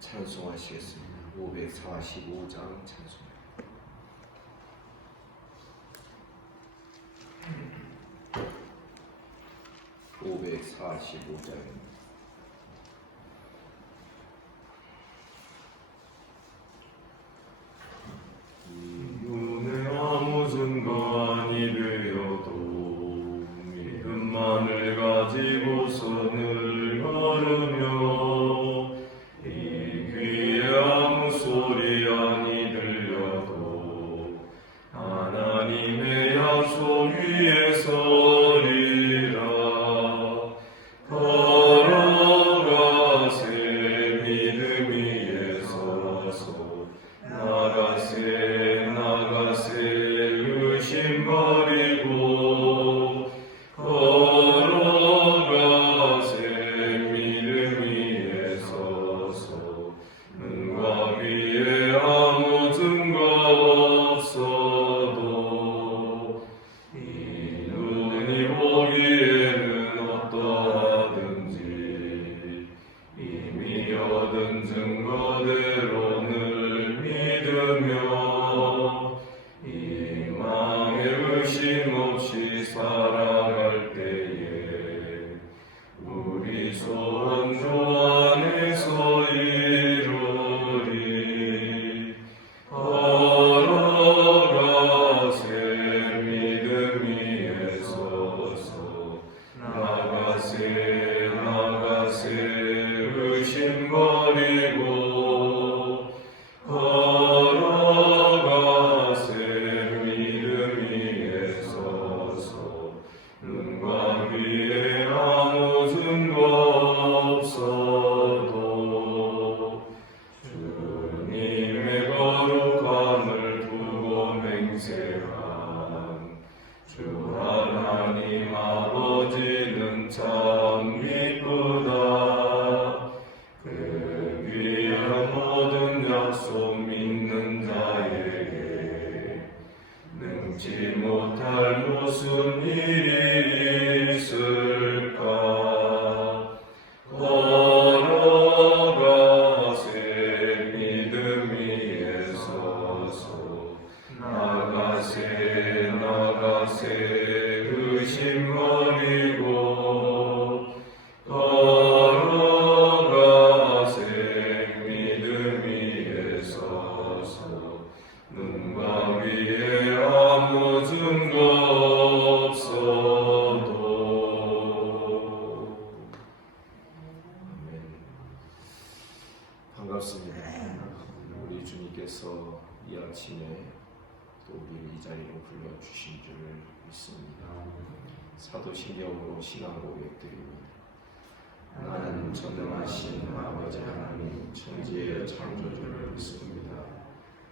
찬송하시겠습니다. 545장 찬송. 이윤의 아무 증거아니 되어도 믿음만을 가지고서 늘 걸으며 이 귀에 아무 소리 아니 들려도 하나님의 약속 위에 서리라. 걸어가세 믿음 위에 서서 나가세 의심 버리고 걸어가세 믿음 위에 서서 눈과 귀에 아무 증거 없어도 이 눈이 보기에는 어떠하든지 이미 얻은 증거대로 늘 믿으며 희망에 의심 없이 살아갈 때에 우리 소원 주 안에서 이루리. 걸어가세 믿음 위에 서서 나가세 의심 버리고 걸어가세 믿음 위에 서서 눈과 귀에 아무 증거 없어도 주님의 거룩함을 두고 맹세한 주 하나님 아버지는 참 기쁘다. 그 귀한 모든 약속 믿는 자에게 능치 못할 무슨 일이 있을까. 걸어가세 믿음 위에 서서 나가세 의심 버리고 걸어가세 믿음 위에 서서 눈과 귀에 아무 증거 없어도. 아멘. 반갑습니다. 우리 주님께서 이 아침에 또 우리를 이 자리로 불러주신 줄 믿습니다. 사도신경으로 신앙 고백드립니다. 나는 전능하신 아버지 하나님 천지의 창조주를 믿습니다.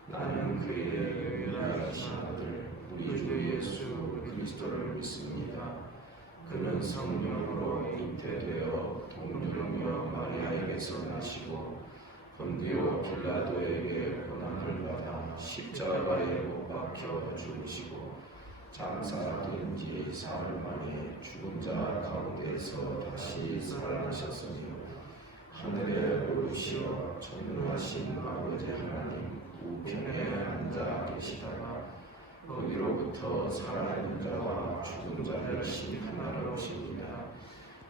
나는 그의 유일하신 아들 우리 주 예수 그리스도를 믿습니다. 그는 성령으로 잉태되어 동정녀 마리아에게서 나시고 본디오 빌라도에게 고난을 받아 십자가에 못 박혀 죽으시고 장사 된 지 사흘 만에 죽은 자 가운데서 다시 살아나셨으며 하늘에 오르시어 전능하신 아버지 하나님 우편에 앉아 계시다가 거기로부터 살아있는 자와 죽은 자를 하나로 오십니다.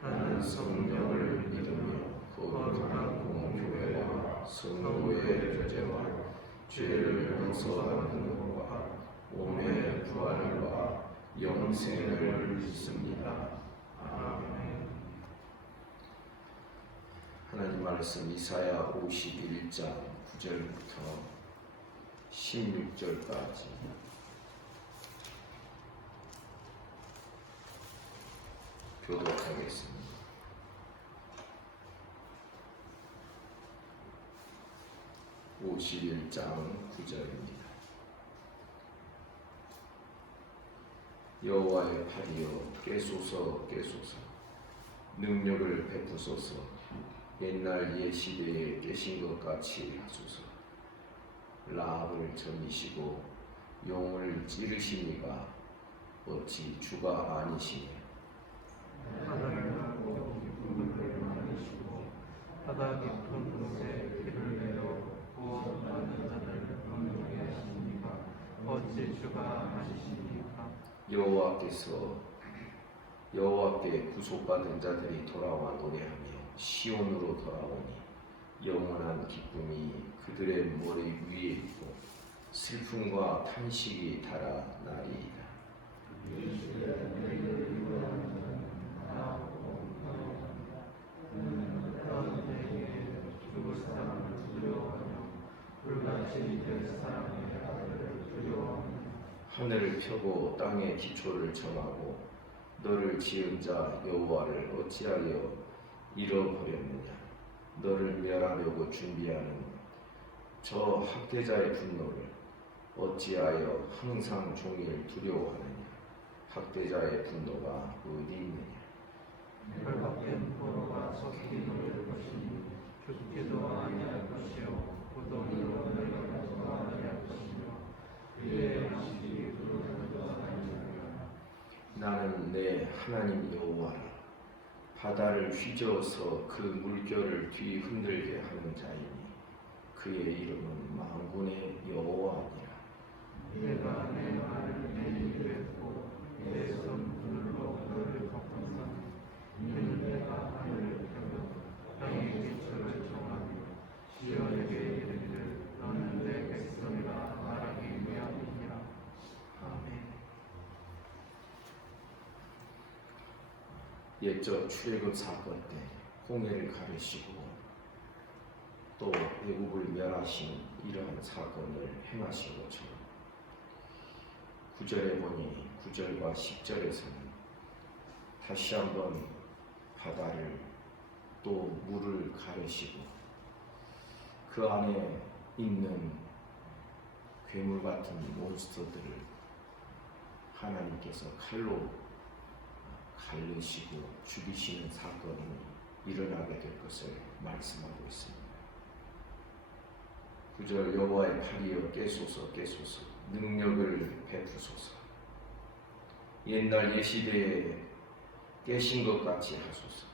나는 성령을 믿으며 거룩한 공교회와 성도의 교제와 죄를 용서하는 것과 몸의 부활과 영생을 믿습니다. 아멘. 하나님 말씀 이사야 51장 9절부터 16절까지 교독하겠습니다. (51장 9절입니다) 여호와의 팔이여 깨소서 능력을 베푸소서. 옛날 옛시대에 깨신 것 같이 하소서. 라합을 점이시고 용을 찌르시니가 어찌 주가 아니시냐. 바다 깊은 곳에 길을 내려 구원받는 자를 건너게 하시니까 어찌 주가 아니시니까. 여호와께 구속받은 자들이 돌아와 노래하며 시온으로 돌아오니 영원한 기쁨이 그들의 머리 위에 있고 슬픔과 탄식이 달아나리이다. 죽을 사람을 두려워하며 불같이 될 사람의 아들을 두려워하며 하늘을 펴고 땅의 기초를 정하고 너를 지은 자 여호와를 어찌하여 잃어버렸느냐. 너를 멸하려고 준비하는 저 학대자의 분노를 어찌하여 항상 종일 두려워하느냐. 학대자의 분노가 어디 있느냐. 결박된 포로가 섞인 올 것이니 죽기도 아니할 것이요 고독으로 내려가지도 아니할 것이며 그의 양식이 부르짖도 아니하리라. 나는 내 하나님 여호와라. 바다를 휘저어서 그 물결을 뒤흔들게 하는 자이니 그의 이름은 만군의 여호와니라. 내가 내 말을 내 입에 고 내 손불로 너를 덮어서 이는 내가 하늘을 펴고 땅의 기초를 정하며 시온에게 이르기를 너는 내 백성이라 말하기 위함이니라. 아멘. 옛적 출애굽 사건 때 홍해를 가르시고 또 애국을 멸하신 이러한 사건을 행하신 것처럼 9절에 보니 9절과 10절에서는 다시 한번 바다를 또 물을 가르시고 그 안에 있는 괴물 같은 몬스터들을 하나님께서 칼로 갈르시고 죽이시는 사건이 일어나게 될 것을 말씀하고 있습니다. 9절 여호와의 팔이여 깨소서 깨소서 능력을 베푸소서 옛날 예시대에 깨신 것 같이 하소서.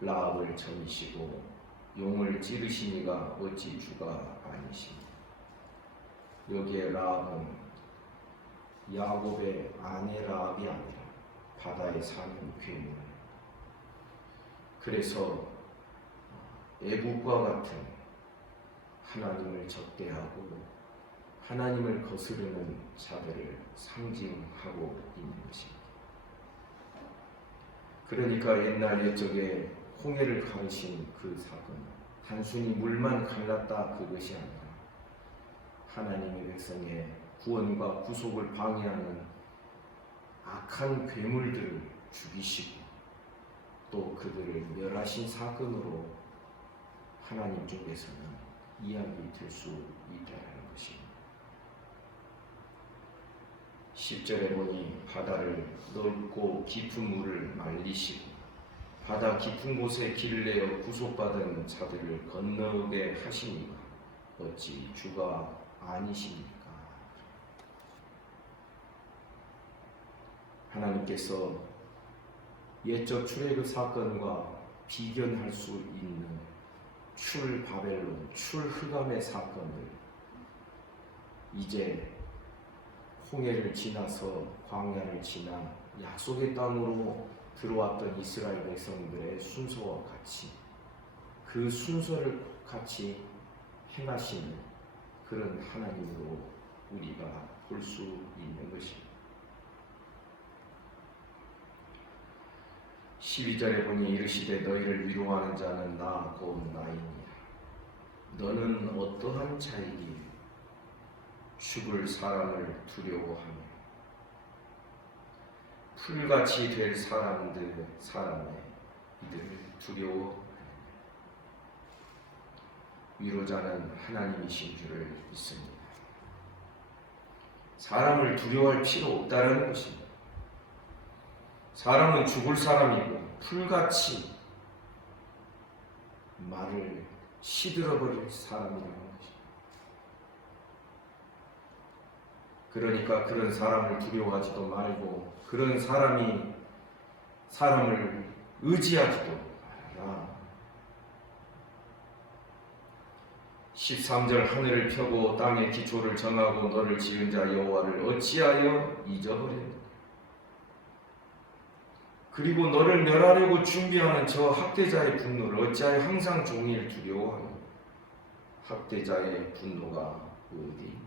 라합을 점이시고 용을 찌르시니가 어찌 주가 아니시니. 여기에 라합은 야곱의 아내 라합이 아니라 바다에 사는 괴물. 그래서 애국과 같은 하나님을 적대하고 하나님을 거스르는 자들을 상징하고 있는 것입니다. 그러니까 옛날 옛적에 홍해를 가르신 그 사건, 단순히 물만 갈랐다 그것이 아니라 하나님의 백성의 구원과 구속을 방해하는 악한 괴물들을 죽이시고 또 그들을 멸하신 사건으로 하나님 쪽에서는 이야기될 수 있다는 것입니다. 10절에 보니 바다를 넓고 깊은 물을 말리시고 바다 깊은 곳에 길을 내어 구속받은 자들을 건너게 하시니가 어찌 주가 아니십니까? 하나님께서 옛적 출애굽 사건과 비견할 수 있는 출바벨론, 출흑암의 사건을 이제 홍해를 지나서 광야를 지나 약속의 땅으로 들어왔던 이스라엘 백성들의 순서와 같이 그 순서를 같이 행하시는 그런 하나님으로 우리가 볼 수 있는 것입니다. 12절에 보니 이르시되 너희를 위로하는 자는 나 곧 나이니라. 너는 어떠한 자이기에 죽을 사람을 두려워하며 풀같이 될 사람의 이들을 두려워하느냐. 위로자는 하나님이신 줄을 믿습니다. 사람을 두려워할 필요 없다는 것입니다. 사람은 죽을 사람이고 풀같이 말을 시들어버릴 사람이라는 것입니다. 그러니까 그런 사람을 두려워하지도 말고 그런 사람이 사람을 의지하지도 말라. 13절 하늘을 펴고 땅의 기초를 정하고 너를 지은 자 여호와를 어찌하여 잊어버렸느냐. 그리고 너를 멸하려고 준비하는 저 학대자의 분노를 어찌하여 항상 종일 두려워하느냐. 학대자의 분노가 어디?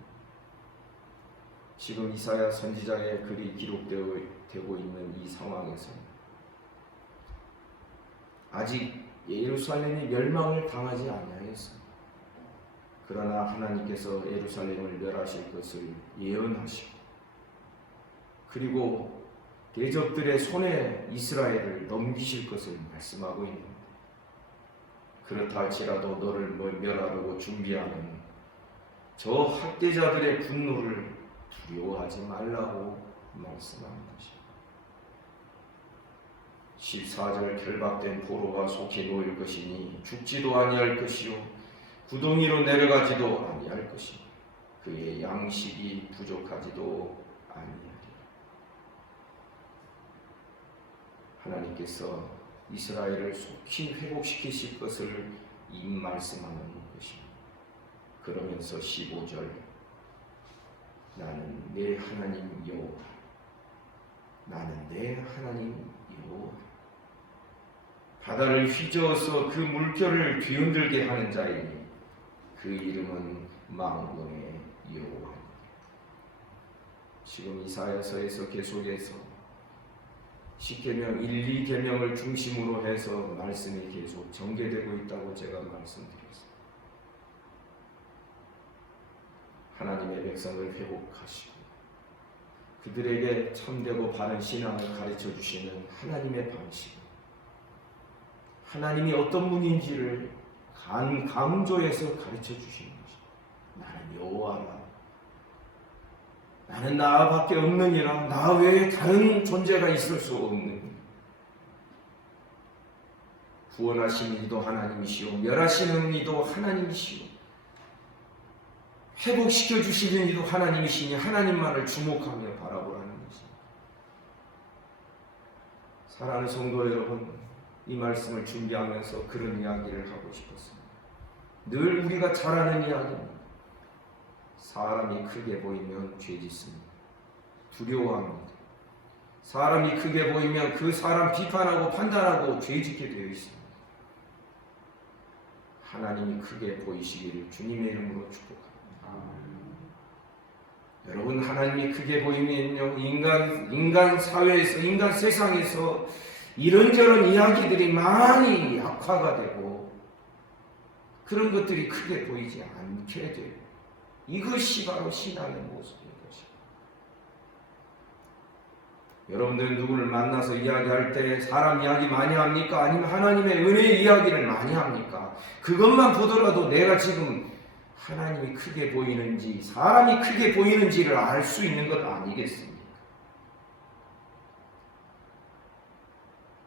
지금 이사야 선지자의 글이 기록되고 있는 이 상황에서 아직 예루살렘이 멸망을 당하지 아니하였습니다. 그러나 하나님께서 예루살렘을 멸하실 것을 예언하시고 그리고 대적들의 손에 이스라엘을 넘기실 것을 말씀하고 있습니다. 그렇다 할지라도 너를 멸하려고 준비하는 저 학대자들의 분노를 두려워하지 말라고 말씀하는 것입니다. 14절 결박된 포로가 속히 놓일 것이니 죽지도 아니할 것이요 구덩이로 내려가지도 아니할 것이요 그의 양식이 부족하지도 아니하리라. 하나님께서 이스라엘을 속히 회복시키실 것을 이 말씀하는 것입니다. 그러면서 15절 나는 내 하나님 여호와 나는 내 하나님 여호와 바다를 휘저어서 그 물결을 뒤흔들게 하는 자이니 그 이름은 만군의 여호와. 지금 이사야서에서 계속해서 10계명 1, 2계명을 중심으로 해서 말씀이 계속 전개되고 있다고 제가 말씀드렸습니다. 하나님의 백성을 회복하시고 그들에게 참되고 바른 신앙을 가르쳐 주시는 하나님의 방식, 하나님이 어떤 분인지를 강조해서 가르쳐 주시는 것입니다. 나는 여호와라. 나는 나밖에 없느니라. 나 외에 다른 존재가 있을 수 없는. 구원하시는 이도 하나님이시오. 멸하시는 이도 하나님이시오. 회복시켜 주시는 이도 하나님이시니 하나님만을 주목하며 바라보라는 것입니다. 사랑하는 성도 여러분, 이 말씀을 준비하면서 그런 이야기를 하고 싶었습니다. 늘 우리가 잘 아는 이야기입니다. 사람이 크게 보이면 죄짓습니다. 두려워합니다. 사람이 크게 보이면 그 사람 비판하고 판단하고 죄짓게 되어 있습니다. 하나님이 크게 보이시기를 주님의 이름으로 축복합니다. 여러분, 하나님이 크게 보이면요, 인간 사회에서, 인간 세상에서 이런저런 이야기들이 많이 약화가 되고 그런 것들이 크게 보이지 않게 돼요. 이것이 바로 신앙의 모습인 것입니다. 여러분들 누구를 만나서 이야기할 때 사람 이야기 많이 합니까? 아니면 하나님의 은혜의 이야기를 많이 합니까? 그것만 보더라도 내가 지금 하나님이 크게 보이는지 사람이 크게 보이는지를 알 수 있는 것 아니겠습니까?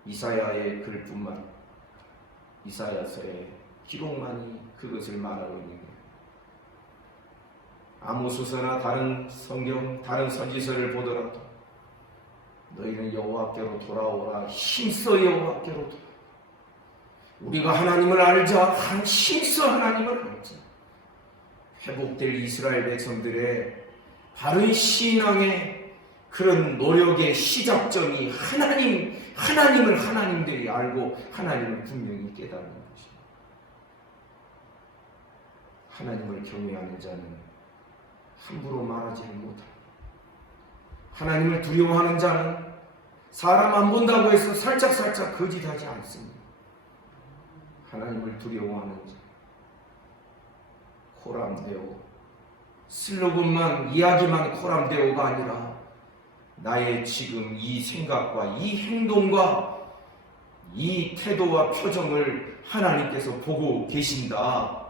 이사야의 글뿐만 이사야서의 기록만이 그것을 말하고 있는 거예요. 아모스서나 다른 성경, 다른 선지서를 보더라도 너희는 여호와께로 돌아오라. 힘써 여호와께로 돌아오라. 우리가 하나님을 알자. 힘써 하나님을 알자. 회복될 이스라엘 백성들의 바른 신앙의 그런 노력의 시작점이 하나님을 하나님들이 알고 하나님을 분명히 깨닫는 것입니다. 하나님을 경외하는 자는 함부로 말하지를 못합니다. 하나님을 두려워하는 자는 사람 안 본다고 해서 살짝 거짓하지 않습니다. 하나님을 두려워하는 자, 코람데오, 슬로건만 이야기만 코람데오가 아니라 나의 지금 이 생각과 이 행동과 이 태도와 표정을 하나님께서 보고 계신다.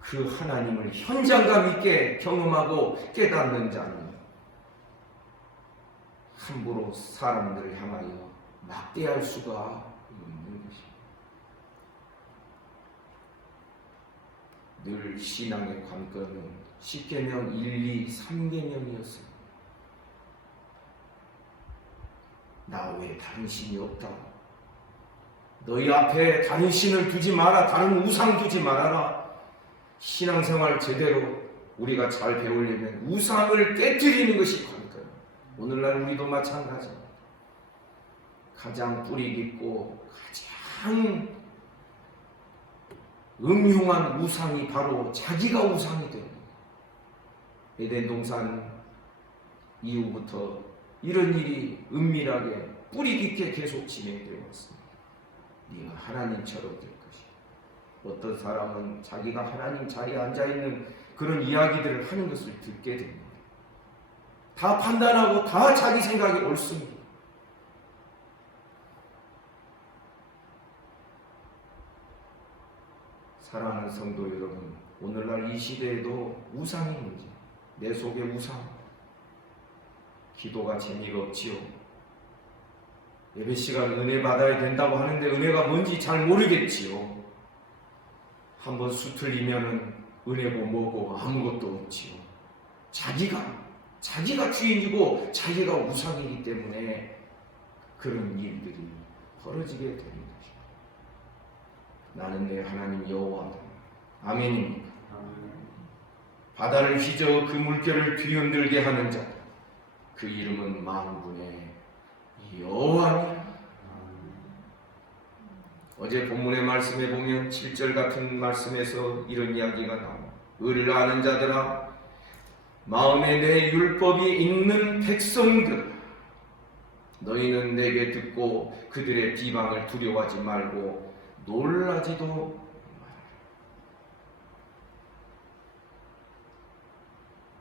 그 하나님을 현장감 있게 경험하고 깨닫는 자는 함부로 사람들을 향하여 막대할 수가 없는 것입니다. 늘 신앙의 관건은 10계명 1, 2, 3계명이었습니다. 나 외에 다른 신이 없다. 너희 앞에 다른 신을 두지 마라. 다른 우상 두지 말아라. 신앙생활 제대로 우리가 잘 배우려면 우상을 깨뜨리는 것이 관건이에요. 오늘날 우리도 마찬가지입니다. 가장 뿌리 깊고 가장 음흉한 우상이 바로 자기가 우상이 됩니다. 에덴 동산 이후부터 이런 일이 은밀하게 뿌리 깊게 계속 진행되어 왔습니다. 네가 하나님처럼 될 것이다. 어떤 사람은 자기가 하나님 자리에 앉아있는 그런 이야기들을 하는 것을 듣게 됩니다. 다 판단하고 다 자기 생각이 옳습니다. 사랑하는 성도 여러분, 오늘날 이 시대에도 우상이 문제, 내 속에 우상, 기도가 재미가 없지요. 예배 시간 은혜 받아야 된다고 하는데 은혜가 뭔지 잘 모르겠지요. 한번 수틀리면은 은혜고 뭐고 아무것도 없지요. 자기가 주인이고 자기가 우상이기 때문에 그런 일들이 벌어지게 되는 것입니다. 나는 내 하나님 여호와다. 아멘입니까? 바다를 휘저어 그 물결을 뒤흔들게 하는 자, 그 이름은 만군의 여호와니라. 어제 본문의 말씀에 보면 7절 같은 말씀에서 이런 이야기가 나옵니다. 의를 아는 자들아, 마음에 내 율법이 있는 백성들, 너희는 내게 듣고 그들의 비방을 두려워하지 말고 놀라지도 말아라.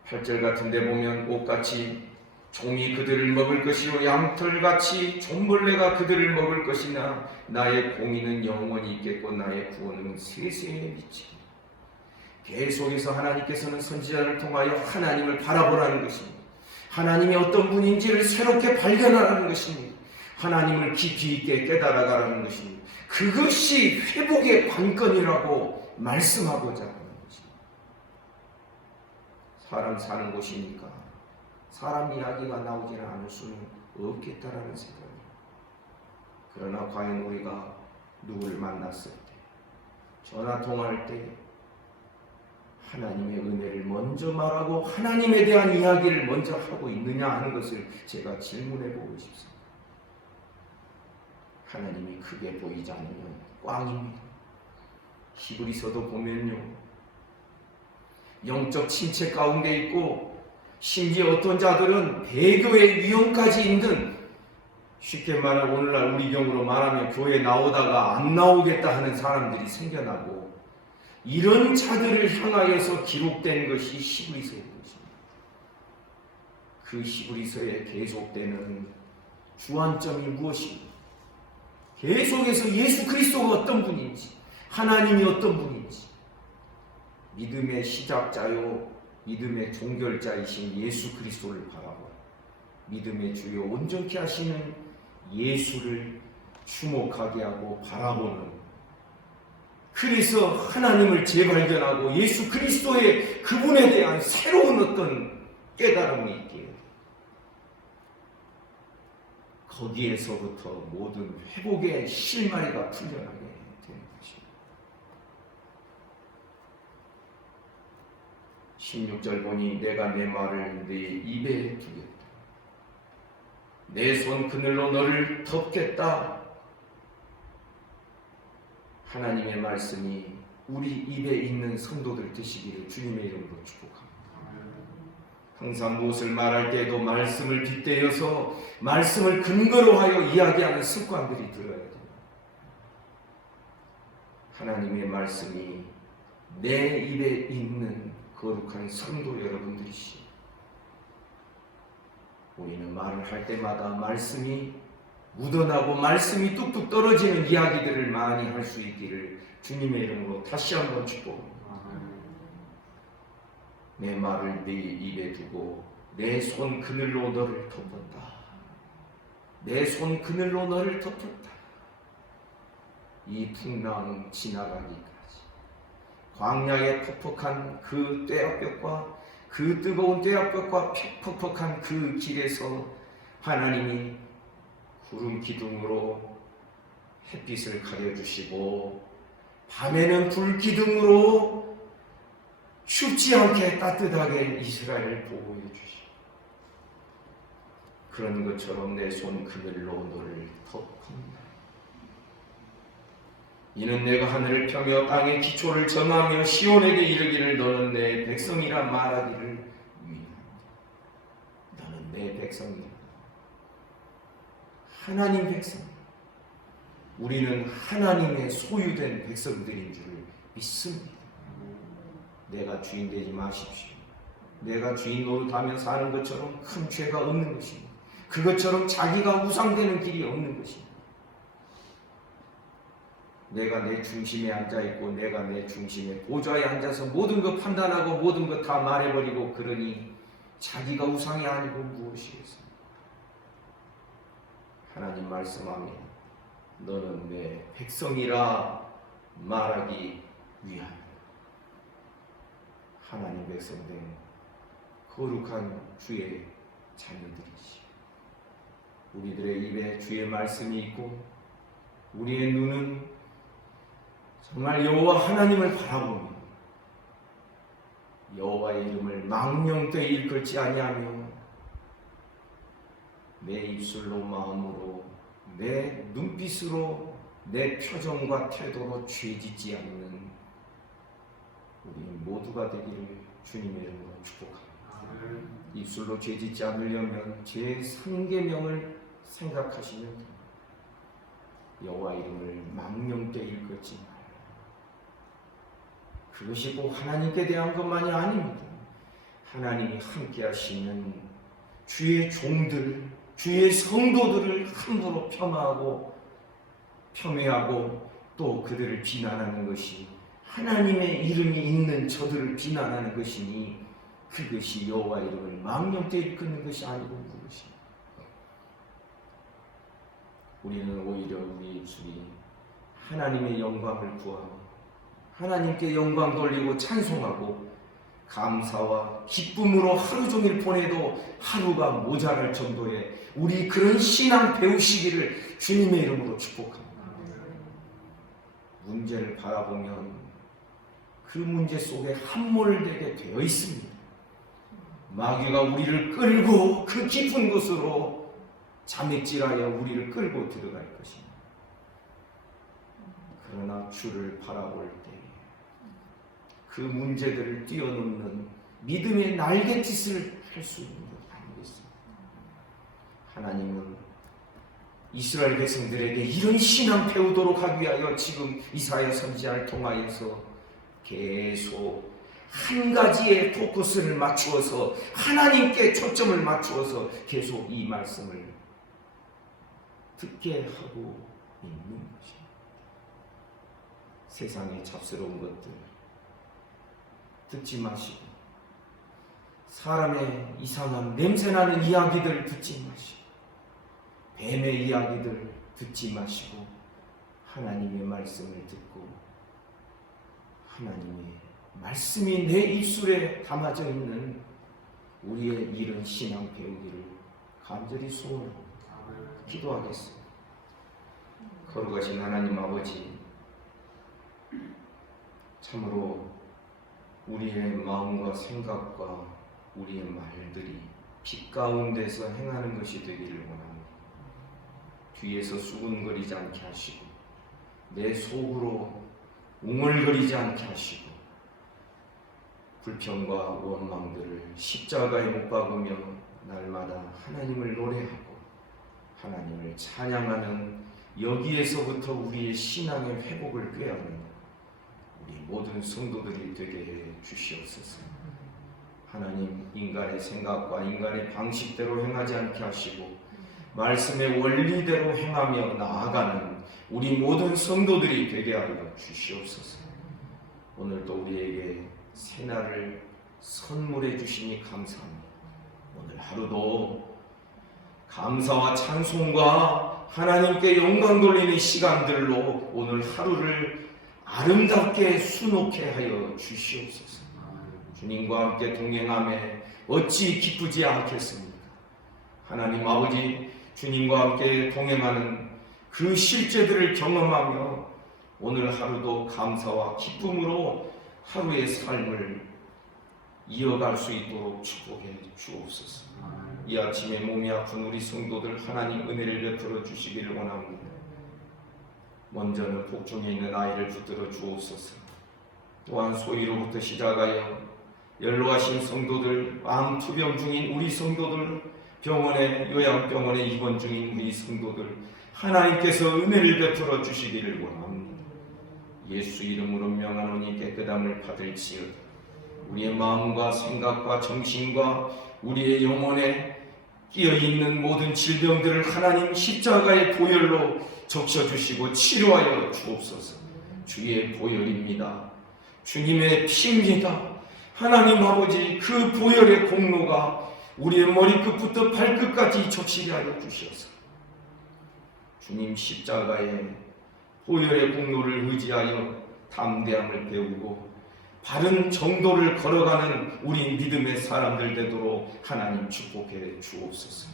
8절 같은 데 보면 옷같이 종이 그들을 먹을 것이요 양털같이 종벌레가 그들을 먹을 것이나 나의 공의는 영원히 있겠고 나의 구원은 세세에 미치리라. 계속해서 하나님께서는 선지자를 통하여 하나님을 바라보라는 것입니다. 하나님이 어떤 분인지를 새롭게 발견하라는 것입니다. 하나님을 깊이 있게 깨달아가라는 것입니다. 그것이 회복의 관건이라고 말씀하고자 하는 것입니다. 사람 사는 곳이니까 사람 이야기가 나오지는 않을 수는 없겠다라는 생각입니다. 그러나 과연 우리가 누구를 만났을 때, 전화 통화할 때 하나님의 은혜를 먼저 말하고 하나님에 대한 이야기를 먼저 하고 있느냐 하는 것을 제가 질문해 보고 싶습니다. 하나님이 크게 보이지 않으면 꽝입니다. 히브리서도 보면요, 영적 침체 가운데 있고 심지어 어떤 자들은 배교의 위험까지 있는, 쉽게 말하면 오늘날 우리 경우로 말하면 교회 나오다가 안 나오겠다 하는 사람들이 생겨나고, 이런 자들을 향하여서 기록된 것이 히브리서의 것입니다. 그 히브리서에 계속되는 주안점이 무엇인가? 계속해서 예수 그리스도가 어떤 분인지, 하나님이 어떤 분인지, 믿음의 시작자요 믿음의 종결자이신 예수 그리스도를 바라보고 믿음의 주요 온전케 하시는 예수를 주목하게 하고 바라보는, 그래서 하나님을 재발견하고 예수 그리스도의 그분에 대한 새로운 어떤 깨달음이 있기에 거기에서부터 모든 회복의 실마리가 풀려나게 되는 것입니다. 16절 보니 내가 내 말을 네 입에 두겠다. 내 손 그늘로 너를 덮겠다. 하나님의 말씀이 우리 입에 있는 성도들 되시기를 주님의 이름으로 축복합니다. 항상 무엇을 말할 때에도 말씀을 빗대어서 말씀을 근거로 하여 이야기하는 습관들이 들어야 됩니다. 하나님의 말씀이 내 입에 있는 거룩한 성도 여러분들이시, 우리는 말을 할 때마다 말씀이 묻어나고 말씀이 뚝뚝 떨어지는 이야기들을 많이 할 수 있기를 주님의 이름으로 다시 한번 축복합니다. 내 말을 네 입에 두고 내 손 그늘로 너를 덮었다. 내 손 그늘로 너를 덮었다. 이 풍랑 지나가기까지 광야의 퍽퍽한 그 떼약볕과 그 뜨거운 떼약볕과 퍽퍽한 그 길에서 하나님이 구름 기둥으로 햇빛을 가려주시고 밤에는 불 기둥으로 춥지 않게 따뜻하게 이스라엘을 보호해 주시고 그런 것처럼 내 손 그늘로 너를 덮습니다. 이는 내가 하늘을 펴며 땅의 기초를 정하며 시온에게 이르기를 너는 내 백성이라 말하기를 위하여. 너는 내 백성이라. 하나님 백성. 우리는 하나님의 소유된 백성들인 줄 믿습니다. 내가 주인 되지 마십시오. 내가 주인 노릇하며 사는 것처럼 큰 죄가 없는 것입니다. 그것처럼 자기가 우상되는 길이 없는 것입니다. 내가 내 중심에 앉아있고 내가 내 중심에 보좌에 앉아서 모든 것 판단하고 모든 것 다 말해버리고 그러니 자기가 우상이 아니고 무엇이겠습니까? 하나님 말씀하며 너는 내 백성이라 말하기 위하여. 하나님 백성된 거룩한 주의 자녀들이시. 우리들의 입에 주의 말씀이 있고 우리의 눈은 정말 여호와 하나님을 바라보며 여호와의 이름을 망령되이 일컬지 아니하며 내 입술로 마음으로 내 눈빛으로 내 표정과 태도로 죄짓지 않는 우리 모두가 되기를 주님의 이름으로 축복합니다. 입술로 죄짓지 않으려면 제3계명을 생각하시면 됩니다. 여호와 이름을 망령되이 일컬지 말라. 그것이 꼭 하나님께 대한 것만이 아닙니다. 하나님이 함께 하시는 주의 종들, 주의 성도들을 함부로 폄훼하고 또 그들을 비난하는 것이 하나님의 이름이 있는 저들을 비난하는 것이니 그것이 여호와 이름을 망령되이 일컫는 것이 아니고 무엇입니까? 우리는 오히려 우리 입술이 하나님의 영광을 구하고 하나님께 영광 돌리고 찬송하고 감사와 기쁨으로 하루 종일 보내도 하루가 모자랄 정도의 우리 그런 신앙 배우시기를 주님의 이름으로 축복합니다. 문제를 바라보면 그 문제 속에 함몰되게 되어 있습니다. 마귀가 우리를 끌고 그 깊은 곳으로 잠입질하여 우리를 끌고 들어갈 것입니다. 그러나 주를 바라볼 때 그 문제들을 뛰어넘는 믿음의 날갯짓을 할 수 있는 것 아니겠습니까? 하나님은 이스라엘 백성들에게 이런 신앙 배우도록 하기 위하여 지금 이사야 선지자를 통하여서 계속 한 가지에 포커스를 맞추어서 하나님께 초점을 맞추어서 계속 이 말씀을 듣게 하고 있는 것입니다. 세상의 잡스러운 것들 듣지 마시고 사람의 이상한 냄새나는 이야기들 듣지 마시고 뱀의 이야기들 듣지 마시고 하나님의 말씀을 듣고 하나님의 말씀이 내 입술에 담아져 있는 우리의 이런 신앙 배우기를 간절히 소원합니다. 기도하겠습니다. 거룩하신 하나님 아버지, 참으로 우리의 마음과 생각과 우리의 말들이 빛 가운데서 행하는 것이 되기를 원합니다. 뒤에서 수군거리지 않게 하시고 내 속으로 웅얼거리지 않게 하시고 불평과 원망들을 십자가에 못 박으며 날마다 하나님을 노래하고 하나님을 찬양하는 여기에서부터 우리의 신앙의 회복을 꾀하는 우리 모든 성도들이 되게 해 주시옵소서. 하나님, 인간의 생각과 인간의 방식대로 행하지 않게 하시고 말씀의 원리대로 행하며 나아가는 우리 모든 성도들이 되게 하여 주시옵소서. 오늘도 우리에게 새날을 선물해 주시니 감사합니다. 오늘 하루도 감사와 찬송과 하나님께 영광 돌리는 시간들로 오늘 하루를 아름답게 수놓게 하여 주시옵소서. 주님과 함께 동행하며 어찌 기쁘지 않겠습니까? 하나님 아버지, 주님과 함께 동행하는 그 실제들을 경험하며 오늘 하루도 감사와 기쁨으로 하루의 삶을 이어갈 수 있도록 축복해 주옵소서. 이 아침에 몸이 아픈 우리 성도들 하나님 은혜를 베풀어 주시기를 원합니다. 먼저는 복중에 있는 아이를 붙들어 주옵소서. 또한 소위로부터 시작하여 연로하신 성도들, 암 투병 중인 우리 성도들, 병원에 요양병원에 입원 중인 우리 성도들 하나님께서 은혜를 베풀어 주시기를 원합니다. 예수 이름으로 명하노니 깨끗함을 받을지어다. 우리의 마음과 생각과 정신과 우리의 영혼에 끼어있는 모든 질병들을 하나님 십자가의 보혈로 적셔주시고 치료하여 주옵소서. 주의 보혈입니다. 주님의 피입니다. 하나님 아버지, 그 보혈의 공로가 우리의 머리끝부터 발끝까지 적시게 하여 주셔서 주님 십자가의 보혈의 공로를 의지하여 담대함을 배우고 바른 정도를 걸어가는 우리 믿음의 사람들 되도록 하나님 축복해 주옵소서.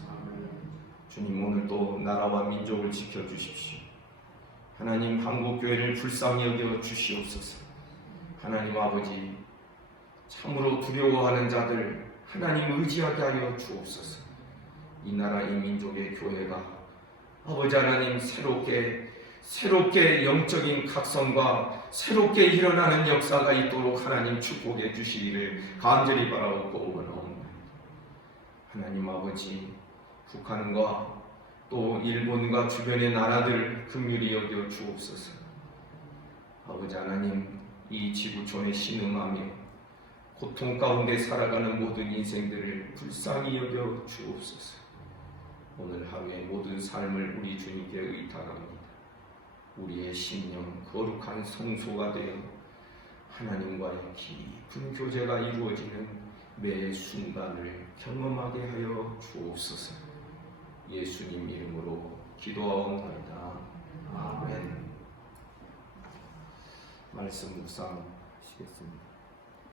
주님, 오늘도 나라와 민족을 지켜주십시오. 하나님, 한국교회를 불쌍히 여겨 주시옵소서. 하나님 아버지, 참으로 두려워하는 자들 하나님 의지하게 하여 주옵소서. 이 나라 이 민족의 교회가 아버지 하나님 새롭게 영적인 각성과 새롭게 일어나는 역사가 있도록 하나님 축복해 주시기를 간절히 바라옵고 원하옵나이다. 하나님 아버지, 북한과 또 일본과 주변의 나라들 긍휼히 여겨 주옵소서. 아버지 하나님, 이 지구촌에 신음하며 고통 가운데 살아가는 모든 인생들을 불쌍히 여겨 주옵소서. 오늘 하루의 모든 삶을 우리 주님께 의탁합니다. 우리의 심령 거룩한 성소가 되어 하나님과의 깊은 교제가 이루어지는 매 순간을 경험하게 하여 주옵소서. 예수님 이름으로 기도하옵나이다. 아멘. 말씀 묵상하시겠습니다.